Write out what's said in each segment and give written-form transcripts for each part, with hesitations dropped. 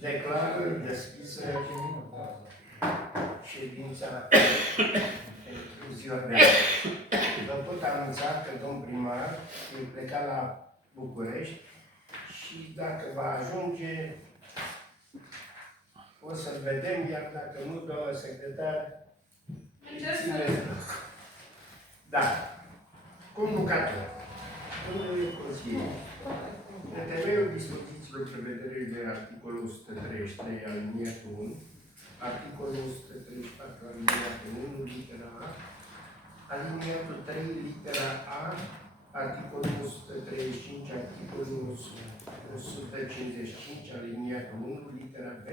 Declară deschisă ședința pentru ziua de azi. Vă pot anunța că domn primar e plecat la București și dacă va ajunge, o să-l vedem, iar dacă nu, doamna secretar, da, convocator. Domnule consilier, în temeiul dispozițiilor prevederii de articolul 133 aliniatul 1, articolul 134 aliniatul 1, litera A, aliniatul 3, litera A, articolul 135, articolul 155, aliniatul 1, litera B,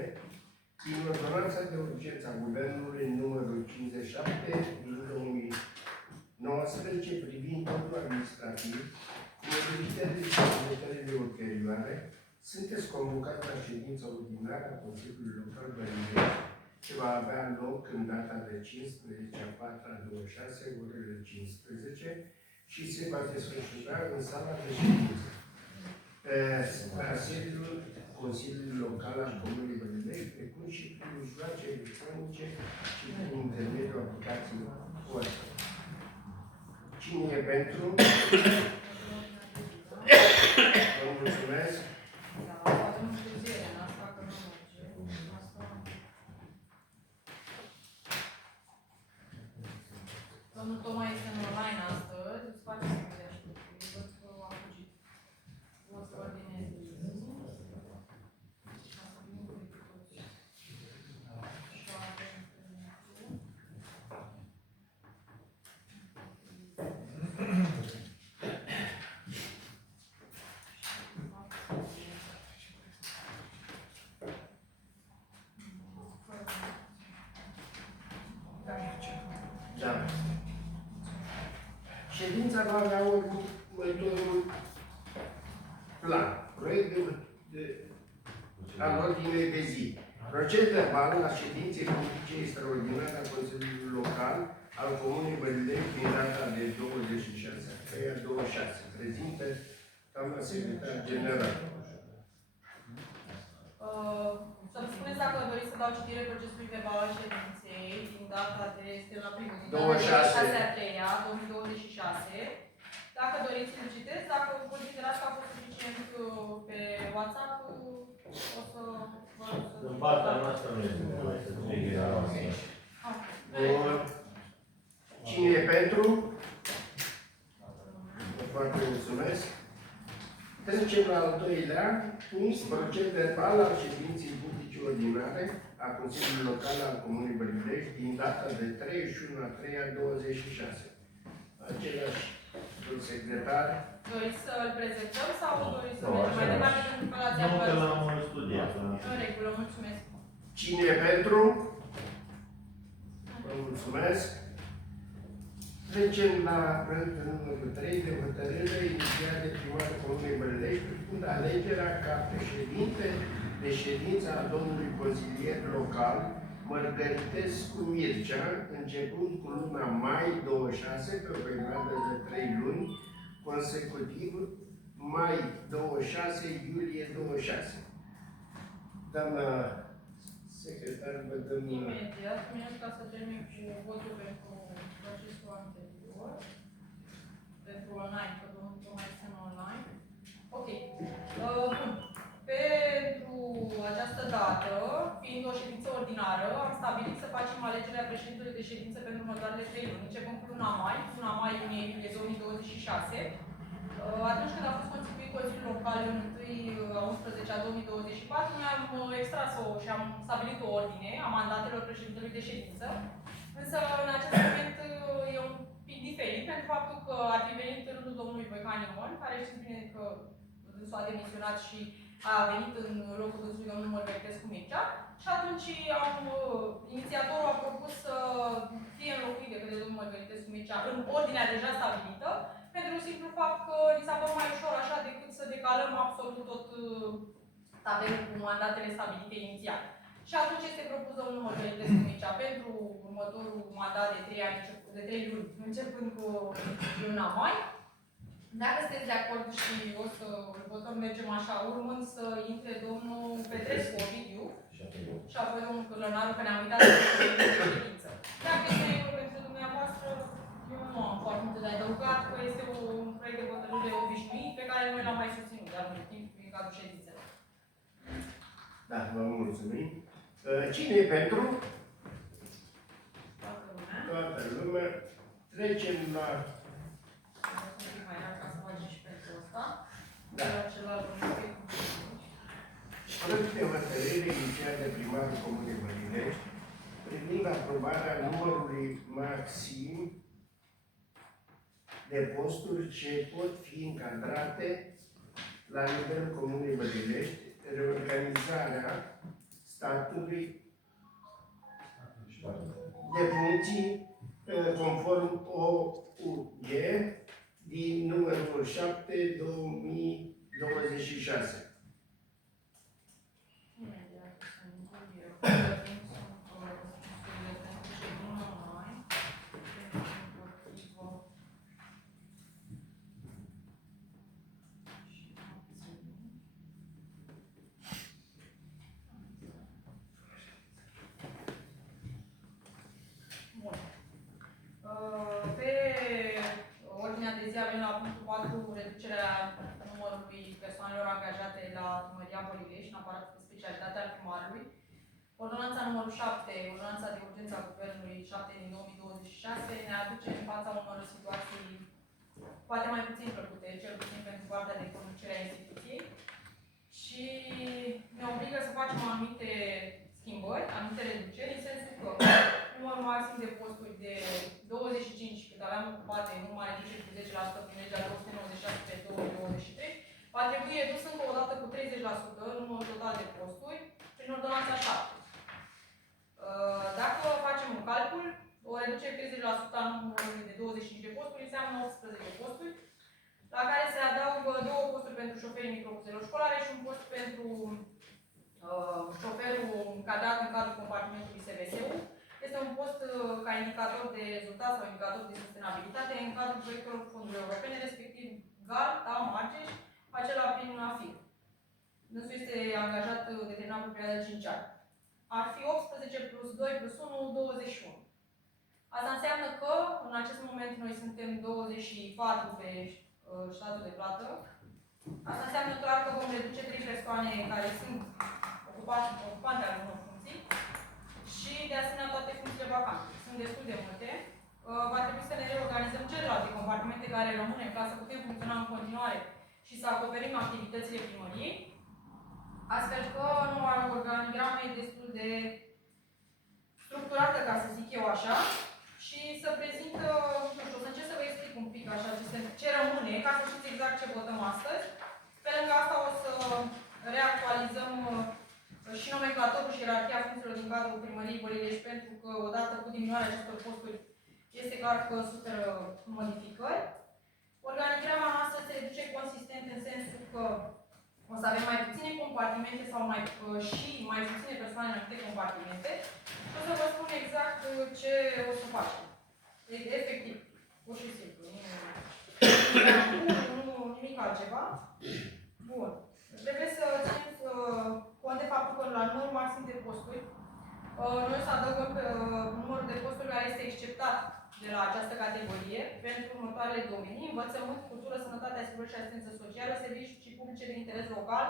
din ordonanța de urgență a Guvernului numărul 57 din 2019 privind totul administrativ, cu modificările și completările ulterioare, sunteți convocați la ședința ordinară a Consiliului Local Băilești, ce va avea loc în data de 15/4/26, orele 15, și se va desfășura în sala de ședință. La sediul Consiliului Local al Comunei Băilești, precum și prin mijloace electronice și prin intermediul aplicațiilor web. Cine e pentru? Vă mulțumesc. Domnul Toma este în online astăzi, îți face să vă dea știu. Văd că a fugit. O să ordinez de zi. Da. Ședința va avea următorul plan. Proiect al ordinei de zi. Proces verbal la ședinței publice extraordinare a Consiliului Local al Comunei Băilești din data de 26/3/26. Prezintă doamna secretar general. Să-mi spuneți dacă doriți să dau citire procesului verbal al ședinței din data de, este la primul, din data de 6/3/2026. Dacă doriți să-l citesc, dacă considerați că a fost suficient pe WhatsApp, o să vă rog să... În partea noastră nu este nevoie să fie la Bun. Cine e pentru? Foarte mulțumesc. Trecem la al doilea punct, proces verbal al ședinței publice ordinare a Consiliului Local al Comunei Băilești din data de 31/3/26. Același secretar. Doriți să-l prezentăm sau doriți să mergem mai departe pentru că l-ați Nu, că l-am studiat. În regulă, mulțumesc. Cine e pentru? Vă mulțumesc. Trecem la proiectul numărul 3 de hotărâre inițiat de primarul Comunei Băilești privind alegerea ca președinte de ședință a domnului consilier local Mărgăritescu Mircea, începând cu luna mai 26, pe o perioadă de 3 luni, consecutiv mai 26, iulie 26. Doamna secretar, vă dăm... Imediat, ca să termin cu votul pentru procesul anterior. Pentru online, că domnul Toma este în online. Ok. Bun. Pentru această dată, fiind o ședință ordinară, am stabilit să facem alegerea președintelui de ședință pentru următoarele 3 luni, începând cu luna mai, iunie 2026. Atunci când a fost constituit Consiliul Local în 1/11/2024, mi-am extras-o și am stabilit o ordine a mandatelor președintelui de ședință. Însă, în acest moment, e un pic diferit, pentru faptul că ar fi venit rândul domnului Voican Ion, care știți bine că dânsul a demisionat și a venit în locul dânsului domnul Mărgăritescu Mircea. Și atunci inițiatorul a propus să fie înlocuit de către domnul Mărgăritescu Mircea în ordinea deja stabilită, pentru simplu fapt că li s-a părut mai ușor așa decât să decalăm absolut tot tabelul cu mandatele stabilite inițial. Și atunci este propus domnul Mărgăritescu Mircea pentru următorul mandat de 3 luni, începând cu luna mai. Dacă sunteți de acord și o să îl votăm, mergem așa, urmând să intre domnul Petrescu Ovidiu și apoi domnul Cârlănaru, că ne-am uitat de ședință. Dacă este negru pentru dumneavoastră, eu nu am foarte multe de adăugat, că este un proiect de hotărâre obișnuit pe care noi l-am mai susținut de-a lungul timp prin cadrul ședințelor. Da, vă mulțumim. Cine e pentru? Toată lumea. Toată lumea. Trecem la... Un pic mai rar ca să facem și pentru ăsta. Da. La celălalt un pic. Proiect de hotărâre inițiat de primarul Comunei Bălinești privind aprobarea numărului maxim de posturi ce pot fi încadrate la nivelul Comunei Bălinești, reorganizarea statului de funcții conform OUG din numărul 7/2026. Pe ordinea de zi avem la punctul 4 reducerea numărului persoanelor angajate la Primăria Bălilești în aparatul de specialitate al primarului. Ordonanța numărul 7, ordonanța de urgență a Guvernului 7 din 2026, ne aduce în fața unor situații poate mai puțin plăcute, cel puțin pentru partea de conducere a instituției, și ne obligă să facem anumite schimbări, anumite reduceri, în sensul că numărul maxim de posturi de 25, cât aveam ocupate, nu mai reduce cu 10% prin legea 296 pe 2023, va trebui redus încă o dată cu 30% numărul total de posturi prin ordonanța 7. Dacă facem un calcul, o reducere de 30% a numărului de 25 de posturi înseamnă 18 posturi, la care se adaugă 2 posturi pentru șoferii microbuzelor școlare și un post pentru șoferul încadrat în cadrul compartimentului SVSU. Este un post ca indicator de rezultat sau indicator de sustenabilitate în cadrul proiectelor fondului europene, respectiv GAR, TAM, Argeș, acela prin AFIR. Dânsul este angajat determinat pe perioada de 5 ani. Ar fi 18 plus 2 plus 1, 21. Asta înseamnă că, în acest moment, noi suntem 24 pe statul de plată. Asta înseamnă clar că vom reduce 3 persoane care sunt ocupante ale unor funcții și, de asemenea, toate funcțiile vacante. Sunt destul de multe. Va trebui să ne reorganizăm celelalte compartimente care rămânem ca să putem funcționa în continuare și să acoperim activitățile primăriei, astfel că noua organigramă e destul de structurată, ca să zic eu așa, și să prezint, nu știu, o să încerc să vă explic un pic așa ce rămâne, ca să știți exact ce votăm astăzi. Pe lângă asta o să reactualizăm și nomenclatorul și ierarhia funcțiilor din cadrul primăriei Bălilești, pentru că odată cu diminuarea acestor posturi este clar că suferă modificări. Organigrama noastră se reduce consistent în sensul că o să avem mai puține compartimente sau și mai puține persoane în anumite compartimente și o să vă spun exact ce o să facem. Efectiv, pur și simplu. Nu nimic altceva. Bun. Trebuie să țineți cont de faptul că la numărul maxim de posturi, noi o să adăugăm numărul de posturi care este exceptat de la această categorie pentru următoarele domenii: învățământ, cultură, sănătate, asigurări și asistență socială, servicii publice de interes local,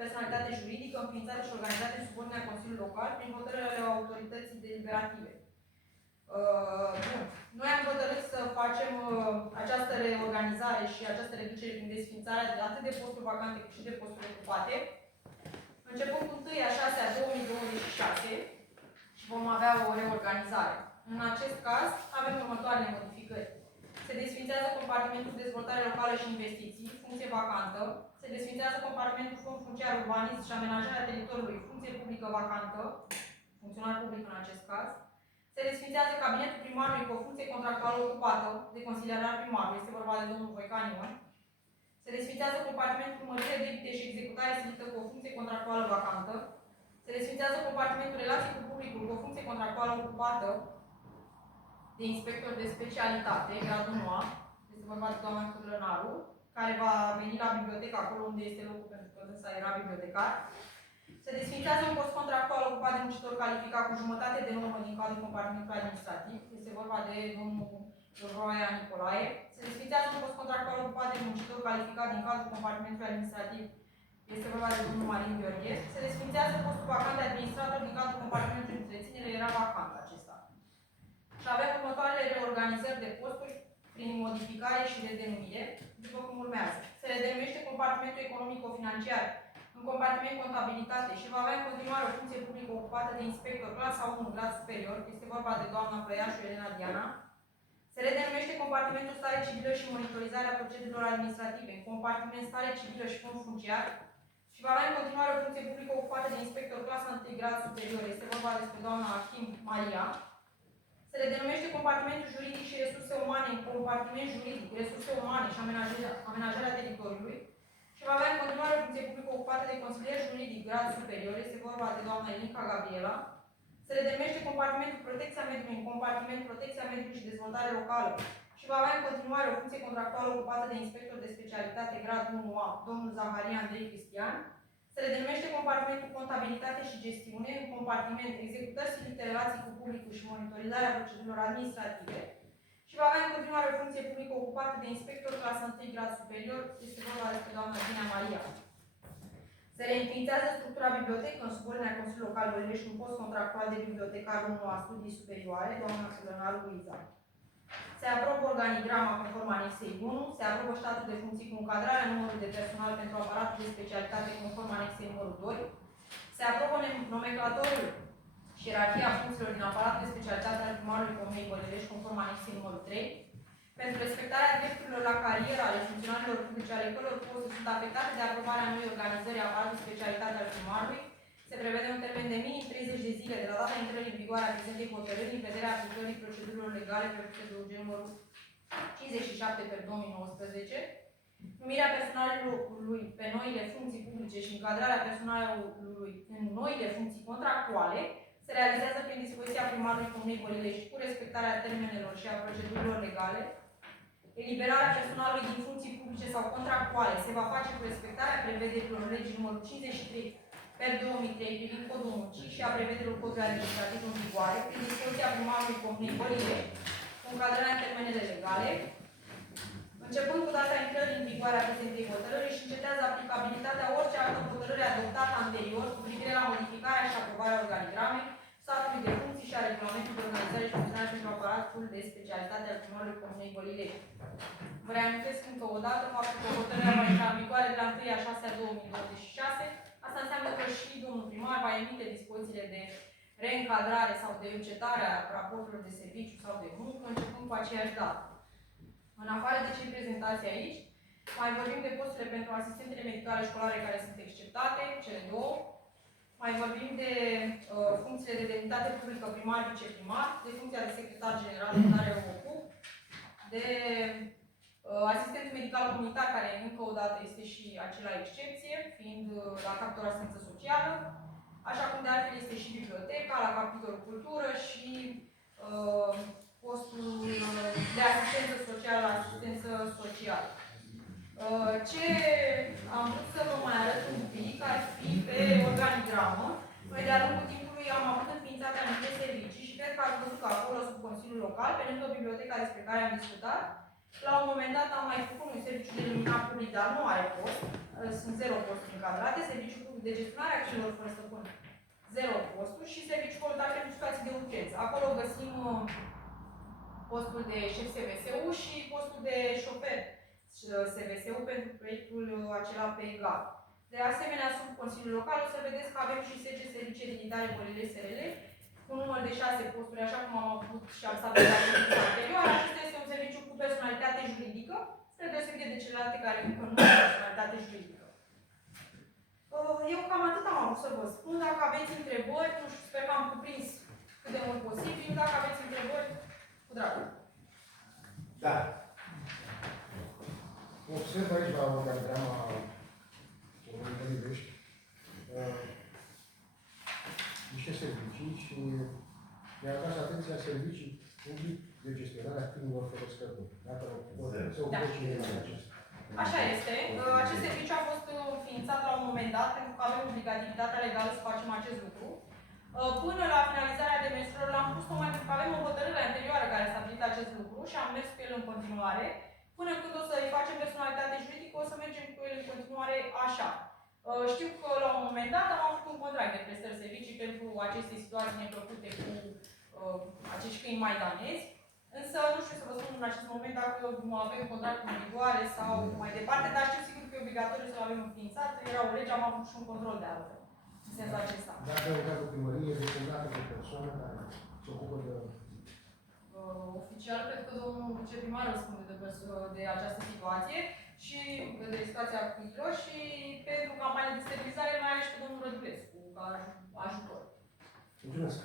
personalitate juridică, înființate și organizate în subordinea Consiliului Local prin hotărârile autorității deliberative. Bun. Noi am hotărât să facem această reorganizare și această reducere prin desfințarea de atât de posturi vacante cât și de posturi ocupate, începând cu 1/6/2026 și vom avea o reorganizare. În acest caz, avem următoarele modificări. Se desfințează compartimentul dezvoltare locală și investiții, funcție vacantă. Se desfințează compartimentul fond funciar urbanism și amenajarea teritoriului, funcție publică vacantă, funcționar public în acest caz. Se desfințează cabinetul primarului cu o funcție contractuală ocupată de consilierar primarului, este vorba de domnul Voican Ion. Se desfințează compartimentul urmărire, debite și executare silită cu o funcție contractuală vacantă. Se desfințează compartimentul relații cu publicul cu o funcție contractuală ocupată de inspector de specialitate, gradul 9, este vorba de doamna Cârlănaru, care va veni la bibliotecă, acolo unde este locul, pentru că ăsta era bibliotecar. Se desfințează un post contractual ocupat de muncitor calificat cu jumătate de normă din cadrul compartimentului administrativ. Este vorba de domnul Roaia Nicolae. Se desfințează un post contractual ocupat de muncitor calificat din cadrul compartimentului administrativ. Este vorba de domnul Marin Gheorghe. Se desfințează postul vacant de administrator din cadrul compartimentului întreținere, era vacant acesta. Și avem următoarele reorganizări de posturi prin modificare și redenumire, după cum urmează. Se redenumește compartimentul economico-financiar în compartiment contabilitate și va avea în continuare o funcție publică ocupată de inspector clasa 1 grad superior, este vorba de doamna Plăiașu Elena Diana. Se redenumește compartimentul stare civilă și monitorizarea procedurilor administrative în compartiment stare civilă și fond funciar și va avea în continuare o funcție publică ocupată de inspector clasa 1 grad superior, este vorba despre doamna Achim Maria. Se redenumește compartimentul juridic și resurse umane în compartiment juridic, resurse umane și amenajarea teritoriului și va avea în continuare o funcție publică ocupată de consilier juridic grad superior, este vorba de doamna Elinca Gabriela. Se redenumește compartimentul protecția mediului în compartiment protecția mediului și dezvoltare locală și va avea în continuare o funcție contractuală ocupată de inspector de specialitate grad 1A, domnul Zaharia Andrei Cristian. Se redenumește compartimentul contabilitate și gestiune în compartiment executări silite, relații cu publicul și monitorizarea procedurilor administrative și va avea în continuare o funcție publică ocupată de inspector clasa 1 grad superior, este vorba despre doamna Gina Maria. Se reînființează structura bibliotecă în subordinea Consiliului Local Băilești un post contractual de bibliotecar 1 a studii superioare, doamna Cârlănaru Luiza. Se aprobă organigrama conform anexei 1, se aprobă statul de funcții cu încadrarea numărului de personal pentru aparatul de specialitate conform anexei numărul 2, se aprobă nomenclatorul și ierarhia funcțiilor din aparatul de specialitate al primarului Comunei Băilești conform anexei numărul 3, pentru respectarea drepturilor la carieră ale funcționarilor publice ale căror posturi sunt afectate de aprobarea noi organizări a aparatului de specialitate al primarului, se prevede un termen de minim 30 de zile de la data intrării în vigoare a prezentei hotărâri în vederea aplicării procedurilor legale prevăzute de urgență numărul 57/2019, numirea personalului pe noile funcții publice și încadrarea personalului în noile funcții contractuale se realizează prin dispoziția primarului Comunei Băilești cu respectarea termenelor și a procedurilor legale. Eliberarea personalului din funcții publice sau contractuale se va face cu respectarea prevederilor legii numărul 53/2003 privind codul muncii și a prevederilor codului administrativ în vigoare, prin dispoziția primarului Comunei Băilești, cu încadrarea în termenele legale, începând cu data intrării în vigoare a prezentei hotărâri și încetează aplicabilitatea orice altă hotărâre adoptată anterior cu privire la modificarea și aprobarea organigramei, statului de funcții și a regulamentului de organizare și funcționare pentru aparatul de specialitate al primarului Comunei Băilești. Vă reamintesc încă o dată faptul că hotărârea va intra în vigoare de la 1/6/2026. Asta înseamnă că și domnul primar va emite dispozițiile de reîncadrare sau de încetare a raporturilor de serviciu sau de muncă, începând cu aceeași dată. În afară de cei prezentați aici, mai vorbim de posturile pentru asistentele medicale școlare care sunt exceptate, cele două. Mai vorbim de funcțiile de demnitate publică primar-viceprimar, de funcția de secretar general în care o ocup, de asistentul medical comunitar, care încă o dată este și acela excepție, fiind la capitolul asistență socială, așa cum de altfel este și biblioteca, la capitolul cultură și postul de asistență socială, asistență socială. Ce am vrut să vă mai arăt un pic ar fi pe organigramă. Noi de-a lungul timpului am avut înființate anumite servicii și cred că ați văzut că acolo, sub Consiliul Local, pe lângă biblioteca despre care am discutat, la un moment dat am mai făcut un serviciu de luminat public, dar nu are post. Sunt 0 posturi încadrate, serviciul public de gestionare a acțiunilor fără stăpân, 0 posturi și serviciul voluntar pentru situații de urgență. Acolo găsim postul de șef SVSU și postul de șofer SVSU pentru proiectul acela pe EGAL. De asemenea, sub Consiliul Local o să vedeți că avem și 10 servicii editare Băilești SRL, cu număr de 6 posturi, așa cum am avut și am stabilit la anterioară. Acesta este un serviciu cu personalitate juridică, spre deosebire de celelalte care încă nu au personalitate juridică. Eu cam atât am avut să vă spun. Dacă aveți întrebări, nu știu, sper că am cuprins cât de mult posibil. Dacă aveți întrebări, cu drag. Da. Observ aici la organigrama Comunei Băilești niște servicii și mi-a atras atenția servicii public de gestionare a câinilor fără scăpuri. Dacă Se ocupă cine de acesta. Așa este. Acest serviciu a fost înființat la un moment dat pentru că avem obligativitatea legală să facem acest lucru. Până la finalizarea demersurilor l-am pus tocmai pentru că avem o hotărâre anterioară care a stabilit acest lucru și am mers cu el în continuare. Până când o să-i facem personalitate juridică, o să mergem cu el în continuare așa. Știu că la un moment dat am avut un contract de prestări servicii pentru aceste situații neplăcute cu acești câini maidanezi. Însă nu știu să vă spun în acest moment dacă avem contractul în vigoare sau mai departe, dar știu sigur că e obligatoriu să-l avem înființat. Era o lege, am avut și un control de altfel. În sensul acesta. Dacă în cazul primăriei, desemnată de persoană care se ocupă de... Oficial, cred că domnul viceprimar răspunde de această situație și de situația cuilor și pentru campania de sterilizare mai ales pe domnul Rădulescu ca ajutor. Mulțumesc.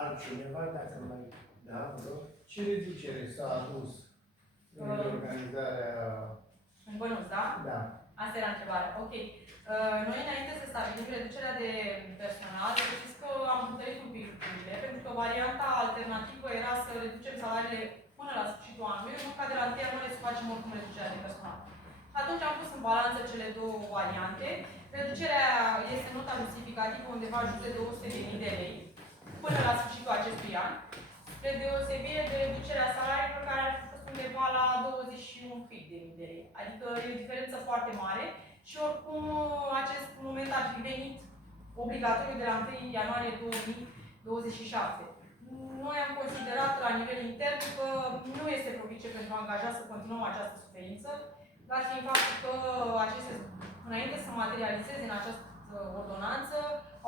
Altcineva, dacă mai... Da, vă rog. Ce reducere s-a adus în organizarea... În bănuți, da? Da. Asta era întrebarea. Ok. Noi, înainte să stabilim reducerea de personal, știți că am întâlnit un pic lucrurile, pentru că varianta alternativă era să reducem salariile până la sfârșitul anului, în ca de la 1 ianuarie să facem oricum reducerea de personal. Atunci am pus în balanță cele două variante. Reducerea este nota justificativă undeva în jur de 200.000 de lei până la sfârșitul acestui an, spre deosebire de reducerea salariilor care ar fi fost undeva la 21.000 de lei. Adică e o diferență foarte mare și oricum acest moment ar fi venit obligatoriu de la 1 ianuarie 2027. Noi am considerat la nivel intern că nu este propice pentru angajat să continuăm această suferință, dar fiind faptul că aceste, înainte să materializeze în această ordonanță,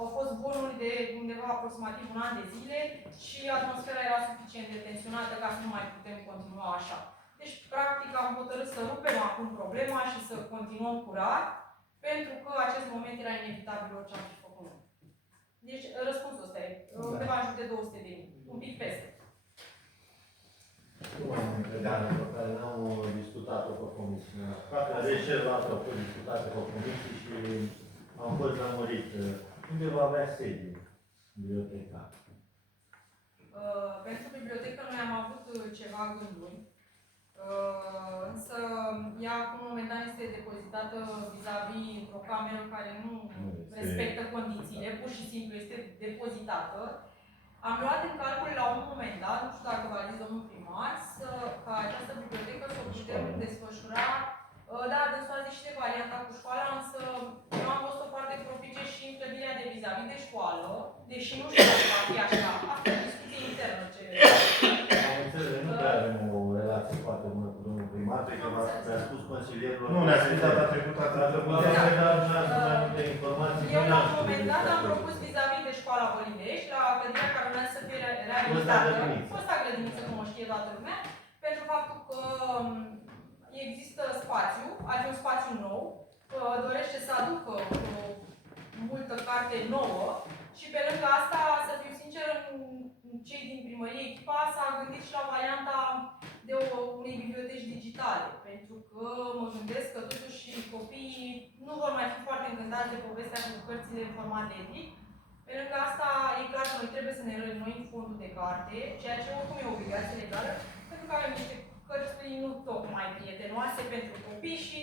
au fost bonuri de undeva aproximativ un an de zile și atmosfera era suficient de tensionată ca să nu mai putem continua așa. Deci, practic, am hotărât să rupem acum problema și să continuăm curat, pentru că acest moment era inevitabil orice am fi făcut. Deci, răspunsul ăsta e undeva în jur de 200.000, un pic peste. Nu am întrebare pe care n-am discutat-o pe comisie. Dacă reșerva asta a fost discutată pe comisie și am fost lămurit. Unde va avea sediu biblioteca? Pentru bibliotecă noi am avut ceva gânduri, însă ea acum momentan este depozitată vis-a-vis într-o cameră care nu respectă condițiile, pur și simplu este depozitată. Am luat în calcul la un moment dat, nu știu dacă v-a zis domnul primar, ca această bibliotecă să o putem desfășura. Da, dânsul a zis și de varianta cu școala, însă eu am văzut o parte propice și în clădirea de vis-a-vis de școală, deși nu știu dacă va fi așa. Asta e o discuție internă. Am înțeles, nu prea avem o relație foarte bună cu domnul primar, pentru că v-a spus consilierul. Nu, ne-a spus data trecută, Puteți să dați mai multe informații. Eu la un moment dat am propus vis-a-vis de școala Bălindești, la clădirea care urmează să fie reabilitată, fosta grădiniță, cum o știe toată lumea, pentru faptul că există spațiu, ar fi un spațiu nou, dorește să aducă o multă carte nouă și pe lângă asta, să fiu sinceră, cei din primărie, echipa s-a gândit și la varianta de unei biblioteci digitale, pentru că mă gândesc că totuși copiii nu vor mai fi foarte încântați de povestea cu cărțile în format etic. Pe lângă asta, e clar că noi trebuie să ne reînnoim fondul de carte, ceea ce oricum e o obligație legală, pentru că avem niște cărți nu tocmai prietenoase pentru copii și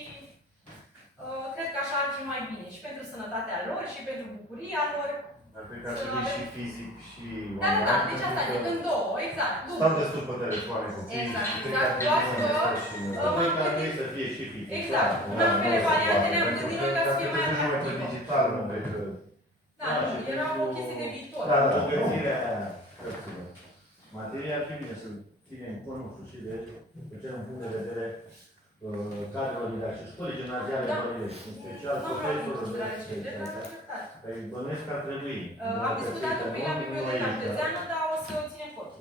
cred că așa ar fi mai bine și pentru sănătatea lor și pentru bucuria lor. Dar cred că ar trebui și fizic și Da, da, da, deci asta zic în două, exact. Stau destul pe telefoane cu fizic Exact, și cred exact, că doar ar că trebui Trebuie ca noi să fie și fizic. exact. În ambele variante ne-am gândit noi ca să fie mai atractivă. digital, nu pe că... Da, nu, era o chestie de viitor. Da, bogățirea cărților. Materia ar fi bine să ținem cont, nu știu, și de ce un punct de vedere cadrelor didactice, școlii gimnaziale, în special profesorilor. Păi bănuiesc că ar trebui. Am discutat un pic la biblioteca județeană, dar o să ținem cont.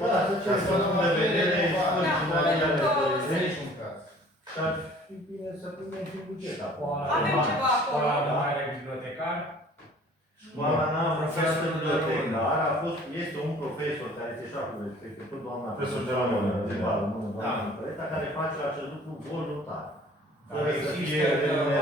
Da, să ținem punct de vedere, școlii gimnaziale, niciun caz. și ar fi bine să punem și buget acolo. Avem ceva acolo. Școala de mare bibliotecar. Școala n-a profesor bibliotecar, este un profesor care este șaful respectiv, tot doamna Profesor de la mână, doamna Păreta, care face acest lucru voluntar. Dar există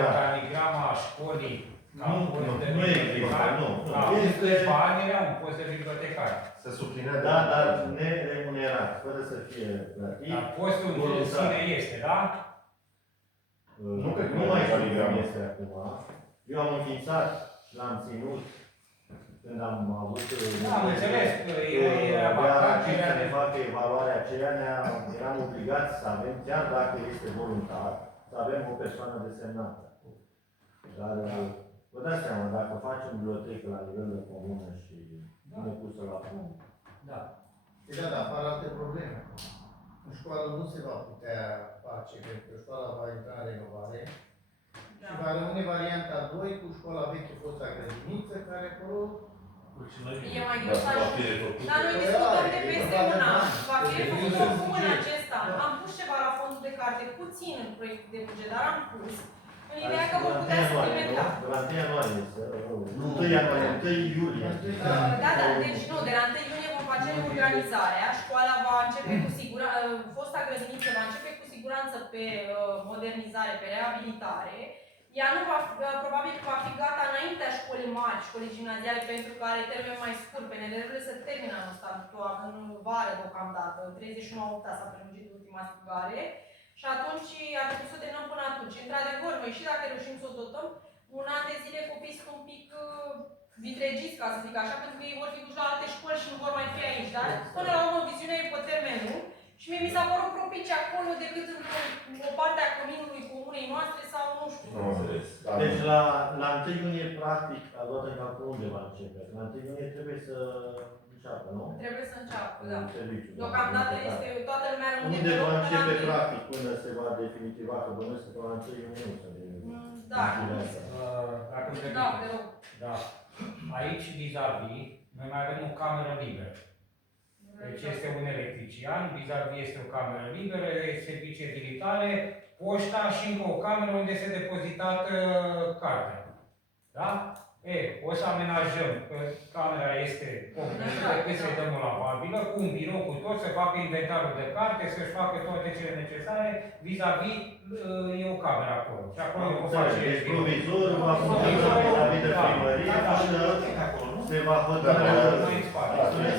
organigrama școlii Ca post de nu e bibliotecar. nu. Acum Este, câțiva ani era un post de bibliotecar. Se suplinează. da, dar neremunerat, fără să fie plătit. Dar postul în voluntar. sine este, da? Nu cred că Nu mai mai e știu valid. cum este acum. Eu am înființat și l-am ținut când am avut Da, am înțeles că e de vacanțele să ne de... facă evaluarea aceea, eram obligați să avem, chiar dacă este voluntar, să avem o persoană desemnată. Dar vă dați seama, dacă facem bibliotecă la nivel de comună și nu e pusă la punct, Da. Da, dar apar alte probleme. În școală nu se va putea face, pentru că școala va intra în renovare. Și va rămâne varianta 2 cu școala veche, fosta grădiniță, care acolo... E mai greu să ajungi. Dar noi discutăm de peste un an. Va fi refăcut oricum în acest an. Am pus ceva la fondul de carte, puțin în proiectul de buget, dar am pus. În ideea că vor putea suplimenta. de la 1 ianuarie, 1 ianuarie, 1 iulie. Da, da, deci nu, de la 1 iunie vom face organizarea, școala va începe cu siguranță, fosta grădiniță va începe cu siguranță pe modernizare, pe reabilitare. Ea nu va, probabil că va fi gata înaintea școlii mari, școlii gimnaziale, pentru care termen mai scurt. PNL-urile se termină anul ăsta, în vară deocamdată, 31 octombrie s-a prelungit ultima schimbare. Și atunci ar trebui să o terminăm până atunci. Într-adevăr, noi și dacă reușim să o dotăm, un an de zile copiii sunt un pic vitregiți, ca să zic așa, pentru că ei vor fi duși la alte școli și nu vor mai fi aici. Dar până la urmă, viziunea e pe termen lung. Și mie mi s-a părut propice acolo decât în o parte a căminului comunei noastre sau nu știu. Nu am înțeles. Deci la 1 iunie, practic, a luat în calcul unde va începe. La 1 iunie trebuie să înceapă, nu? Trebuie să înceapă, da. În serviciu. Deocamdată este, toată lumea rămâne Unde pe loc va până la începe, 1 practic, până se va definitiva, că bănuiesc că până la 1 iunie nu se Da, Dacă îmi da, permiteți. te rog. Da. Aici, vis-a-vis, noi mai avem o cameră liberă. Deci este un electrician, vis-a-vis este o cameră liberă, servicii militare, poșta și încă o cameră unde este depozitată cartea. Da? O să amenajăm, că camera este completă, decât să-i dăm o lavabilă, cu un birou cu tot, să facă inventarul de carte, să-și facă toate cele necesare, vis-a-vis e o cameră acolo. Și acolo o face... Deci provizorul va funcționa vis-a-vis de primărie, se va hotărâ,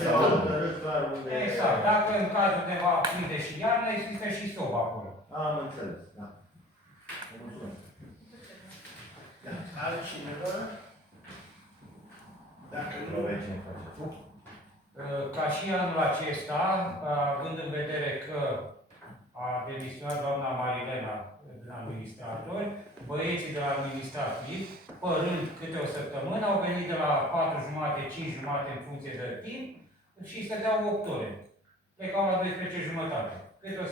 se va hotărâ clar unde... Exact. Dacă în cazul de va prinde și iarnă, există și soba acolo. Am înțeles, da. Mulțumesc. Altcineva? Dacă nu, Ca și anul acesta, având în vedere că a demisionat doamna Marilena din administrator, băieții de la administrativ, părând câte o săptămână, au venit de la 4:30, 5:30 în funcție de timp și stăteau 8 ore. Plecau la 12:30. Câte o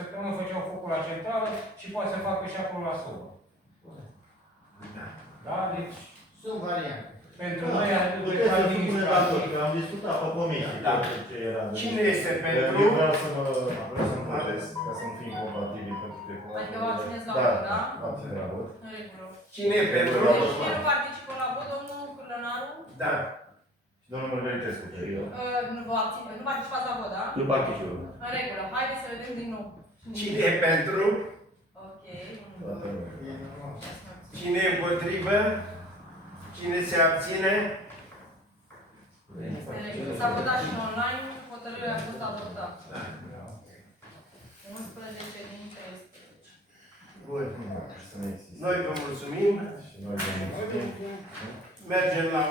săptămână făceau focul la centrală și poate să facă și acolo la sobă. Da? Deci, Sunt variante. pentru noi, Puteți să spuneți la tot, că am discutat pe comisie, Da. ce era. cine este pentru? Eu vreau să mă votez, ca să nu fim compatibili, pentru că... Adică vă abțineți la vot, da? abține la vot. În regulă. Cine e pentru? Deci cine nu participă la vot, domnul Cârlănaru? Da. Și domnul Mărgăritescu, cred eu. Nu vă abține, nu participați la vot, da? Nu participă. În regulă. Haideți să vedem din nou. Cine e pentru? Ok. Toată lumea. Cine e împotrivă? Cine se abține? Este în regulă. S-a votat și în online, hotărârea a fost adoptată. Da. 11 din 13. Bun. Să nu existe. Noi vă mulțumim. Și noi vă mulțumim. Mergem la